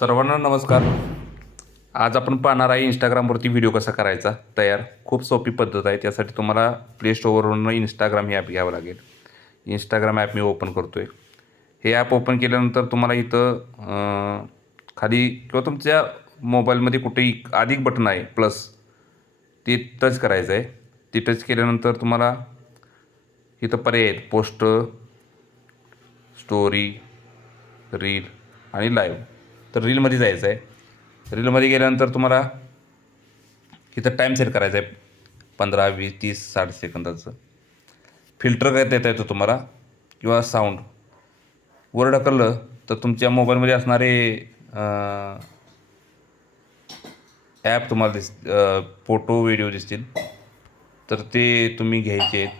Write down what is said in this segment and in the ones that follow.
सर्वांना नमस्कार. आज आपण पाहणार आहे इंस्टाग्रामवरती व्हिडिओ कसा करायचा? तयार. खूप सोपी पद्धत आहे. त्यासाठी तुम्हाला प्ले स्टोअरवरून इंस्टाग्राम हे ॲप घ्यावं लागेल. इंस्टाग्राम ॲप मी ओपन करतो आहे हे ॲप ओपन केल्यानंतर तुम्हाला इथं खाली किंवा तुमच्या मोबाईलमध्ये कुठेही अधिक बटन आहे प्लस ते टच करायचं आहे. ते टच केल्यानंतर तुम्हाला इथं पर्याय आहेत. पोस्ट स्टोरी रील आणि लाईव्ह तर रीलमध्ये जायचं आहे रीलमध्ये गेल्यानंतर तुम्हाला इथं टाईम सेट करायचा आहे पंधरा वीस तीस साठ सेकंदाचं. फिल्टर करता येता येतो तुम्हाला. किंवा साऊंड वर ढकललं तर तुमच्या मोबाईलमध्ये असणारे ॲप तुम्हाला दिस फोटो व्हिडिओ दिसतील. तर ते तुम्ही घ्यायचे आहेत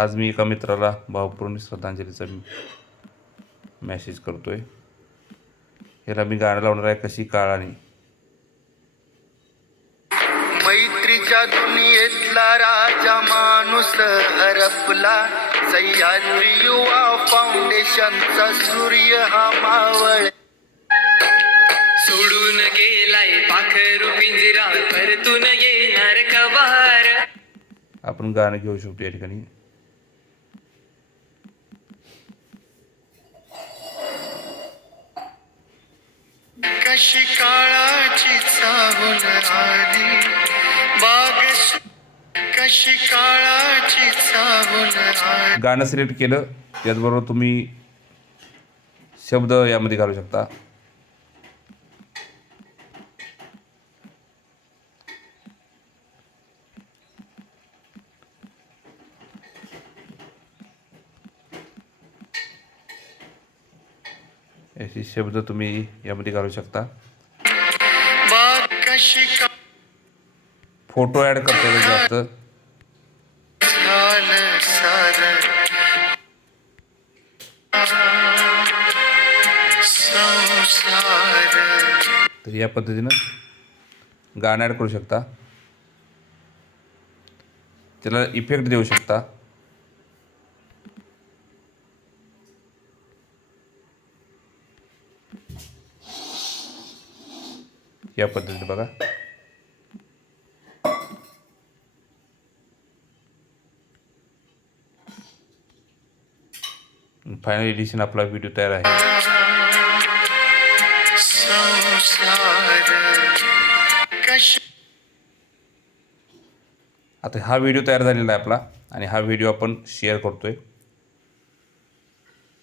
आज मी एका मित्राला भावपूर्ण श्रद्धांजलीचा मेसेज करतोय. ह्याला मी गाणं लावणार आहे कशी काळाने. मैत्रीच्या दुनियेतला राजा माणूस हरपला. सह्याद्री युवा फाउंडेशनचा सूर्य हा मावळ. सोडून गेलाय पाखरू पिंजरा परतून येणार कवार. आपण गाणं घेऊ शकतो या ठिकाणी कशी काळाची चाहून आली बाग कशी काळाची चाहून आली गाणं सिलेक्ट केलं त्याचबरोबर तुम्ही शब्द यामध्ये घालू शकता. असे शब्द तुम्ही यामध्ये घालू शकता. फोटो ॲड करता जास्त तर या पद्धतीनं गाणं ॲड करू शकता. त्याला इफेक्ट देऊ शकता. या पद्धतीने बघा. फायनल एडिशन आपला व्हिडिओ तयार आहे. आता हा व्हिडिओ तयार झालेला आहे आपला आणि हा व्हिडिओ आपण शेअर करतोय.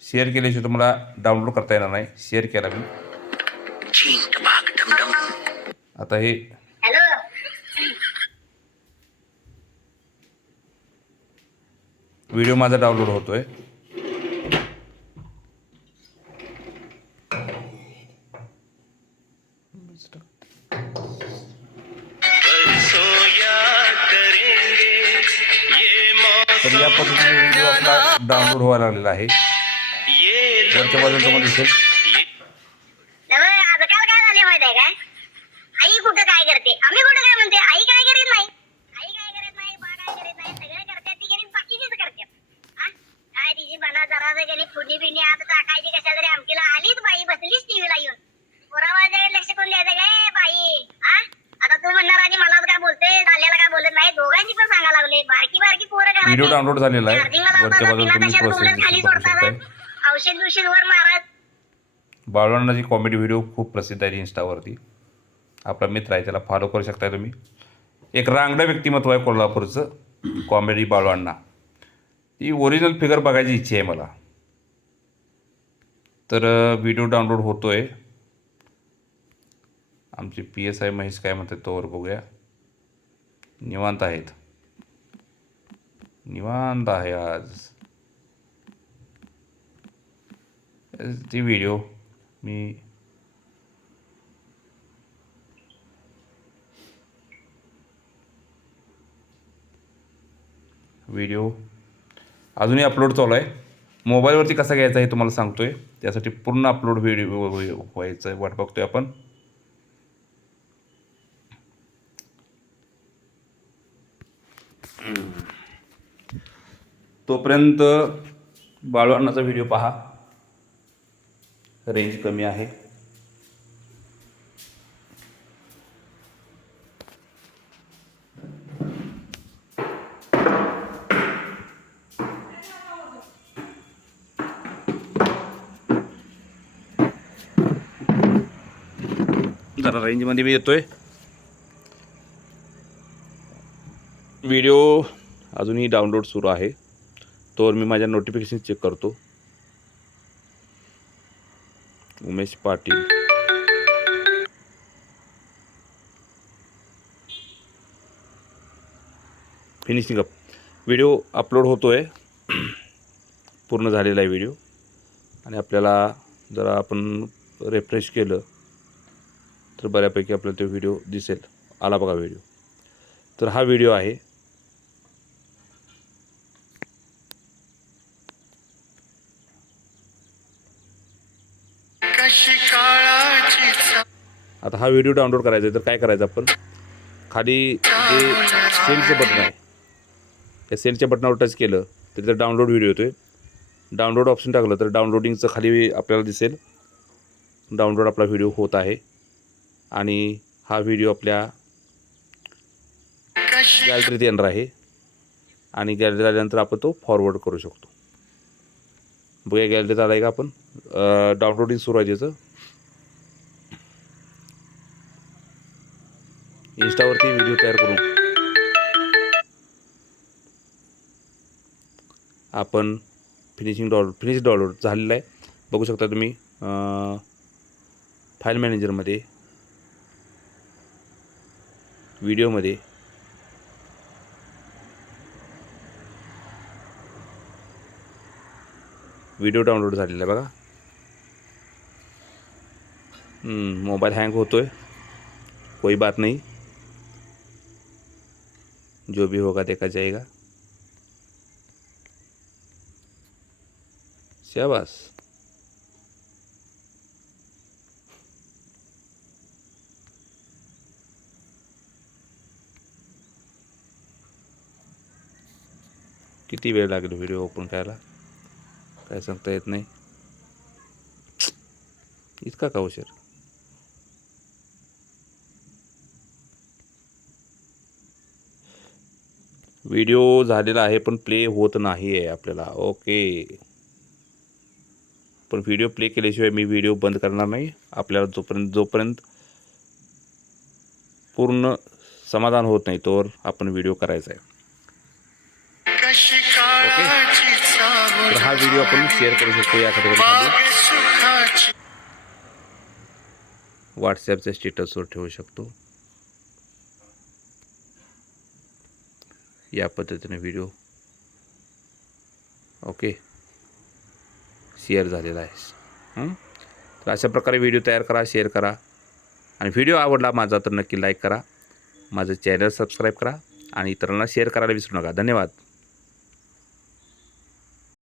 शेअर केल्याशिवाय तुम्हाला डाउनलोड करता येणार नाही. शेअर केला मी. आता हे हॅलो. व्हिडिओ माझा डाउनलोड होतोय. तर या पद्धतीने व्हिडिओ आपला डाउनलोड व्हायला लागलेला आहे. वरच्या बाजूला तुम्हाला दिसेल. गेली फुडणी बिडणी आता टाकायची कशा तरी आमकीला आलीच बाई बसलीच टीव्हीला येऊन. पोराबाच्या लक्ष कोण द्यायचं काय बाई हा आता तू म्हणणार आणि मला काय बोलते आल्याला काय बोलत नाही दोघांची पण सांगा लागले बारकी बारकी पोरं. व्हिडिओ डाउनलोड झालेला आहे. खाली सोडतात औषध बिवषध वर मारा. बाळवणाची कॉमेडी व्हिडिओ खूप प्रसिद्ध आहे इन्स्टावरती आपला मित्र आहे त्याला फॉलो करू शकताय तुम्ही. एक रांगडं व्यक्तिमत्व आहे कोल्हापूरचं. कॉमेडी बाळवांना. ती ओरिजिनल फिगर बघायची इच्छा आहे मला. तर व्हिडिओ डाउनलोड होतो आहे आमचे पी एस आय महेश काय म्हणतात तोवर बघूया. निवांत आहेत. निवांत आहे आज. ती व्हिडिओ मी व्हिडिओ अजूनही अपलोड चालू आहे. मोबाईलवरती कसा घ्यायचा हे तुम्हाला सांगतोय. त्यासाठी पूर्ण अपलोड व्हिडिओ व्हायचं आहे. वाट बघतोय आपण. तोपर्यंत बाळू अण्णाचा व्हिडिओ पहा. रेंज कमी आहे. जरा रेंजमध्ये मी येतोय. व्हिडिओ अजूनही डाउनलोड सुरू आहे. तोवर मी माझ्या नोटिफिकेशन चेक करतो. Umesh Patil. Finishing up video upload होतो आहे पूर्ण झालेला आहे व्हिडिओ आणि आपल्याला जरा आपण रेफ्रेश केलं. तर बऱ्यापैकी आपल्याला तो व्हिडिओ दिसेल. आला बघा व्हिडिओ. तर हा व्हिडिओ आहे. आता हा व्हिडिओ डाउनलोड करायचा आहे तर काय करायचं आपण? खाली जे सेलचं बटन आहे त्या सेलच्या बटनावर टच केलं तर तिथं डाउनलोड व्हिडिओ येतो आहे डाउनलोड ऑप्शन टाकलं तर डाउनलोडिंगचं खाली आपल्याला दिसेल. डाउनलोड आपला व्हिडिओ होत आहे. आणि हा व्हिडिओ आपल्या गॅलरीत येणार आहे. आणि गॅलरीत आल्यानंतर आपण तो फॉरवर्ड करू शकतो. बघूया गॅलरीत आला आहे का आपण? डाउनलोडिंग सुरू आहे त्याचं. इन्स्टावरती व्हिडिओ तयार करून आपण फिनिशिंग डाउनलोड फिनिश डाउनलोड झालेला आहे. बघू शकता तुम्ही फाईल मॅनेजरमध्ये व्हिडिओमध्ये. व्हिडिओ डाउनलोड झालेला आहे हँग होतो है कोई बात नहीं. जो भी होगा देखा जाएगा. शाबाश किती वेळ लागेल व्हिडिओ ओपन करायला? काय सांगता येत नाही. इतका का उशीर? व्हिडिओ झालेला आहे पण प्ले होत नाही आहे आपल्याला. ओके. पण व्हिडिओ प्ले केल्याशिवाय मी व्हिडिओ बंद करणार नाही. आपल्याला जोपर्यंत जोपर्यंत पूर्ण समाधान होत नाही तोवर आपण व्हिडिओ करायचा आहे. चाहूल तर हा व्हिडिओ आपण शेअर करू शकतो या कॅटेगरीमध्ये व्हॉट्सॲपच्या स्टेटसवर ठेवू शकतो या पद्धतीने व्हिडिओ ओके शेअर झालेला आहे? तर अशा प्रकारे व्हिडिओ तयार करा शेअर करा आणि व्हिडिओ आवडला माझा तर नक्की लाईक करा माझं चॅनल सबस्क्राईब करा आणि इतरांना शेअर करायला विसरू नका धन्यवाद